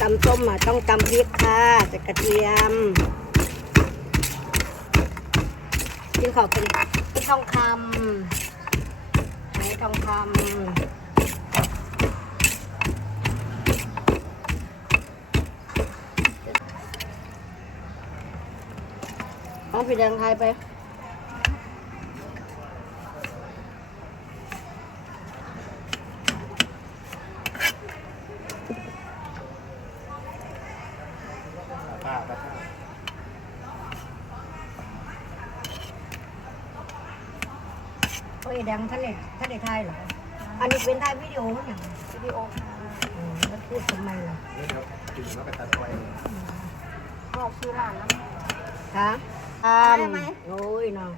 ตำส้มอะต้องตำพริกค่ะใส่กระเทียมกินขอเป็นเป็นทองคำไหนทองคำเอาไปแดงไทยไป ป้าป้าโอ้ยแดงท่านเด็ท่านเด็ไทยเหรอ อันนี้เป็นไทยวิดีโอมั้งเนี่ยวิดีโอมแล้วพูดทำไมล่ะเดี๋ยวถึงแล้วไปตัดไฟบอกชื่อร้านแล้วคะทได้ไหมำโอ้ยเนาะ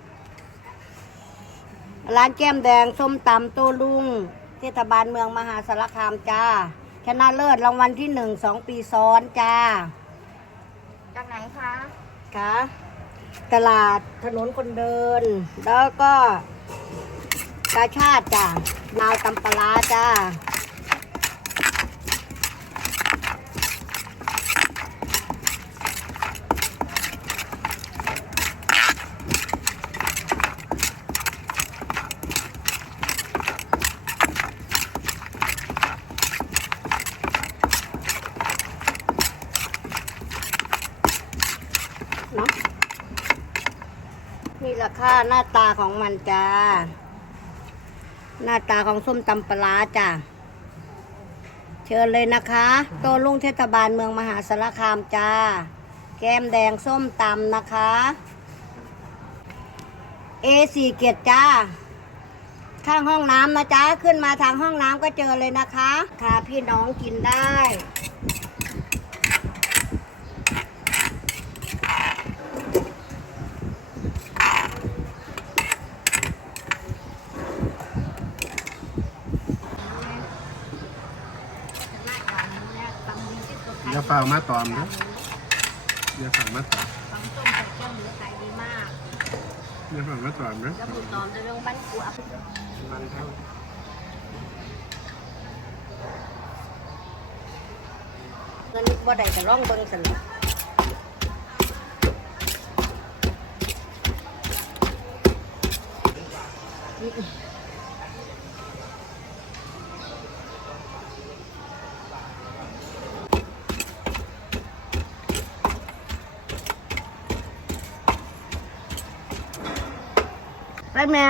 ร้านแก้มแดงส้มตำโต้รุ่งเทศบาลเมืองมหาสารคามจ้า ชนะเลิศรางวัลที่หนึ่งสองปีซ้อนจ้า จากไหนคะคะตลาดถนนคนเดิน แล้วก็กาชาติจ้านาวตำปลาจ้า เนาะนี่ราคาหน้าตาของมันจ้า หน้าตาของส้มตำปลาจ้าเชิญเลยนะคะโตลุงเทศบาลเมืองมหาสารคามจ้า แก้มแดงส้มตำนะคะ A4 เกียรจ้า ข้างห้องน้ำนะจ๊ะ ขึ้นมาทางห้องน้ำก็เจอเลยนะคะค่ะพี่น้องกินได้ อย่าฝ่ามาตอมนะอย่าฝ่ามาตอมตำส้มใส่แก้วเหลือขายดีมากอย่าฝ่ามาตอมนะแล้วผูตอมจะเรื่องบ้านกูอัพมันเท่าเงินบ่ได้จะร่องเบิ่งสนหรอก ไปแม่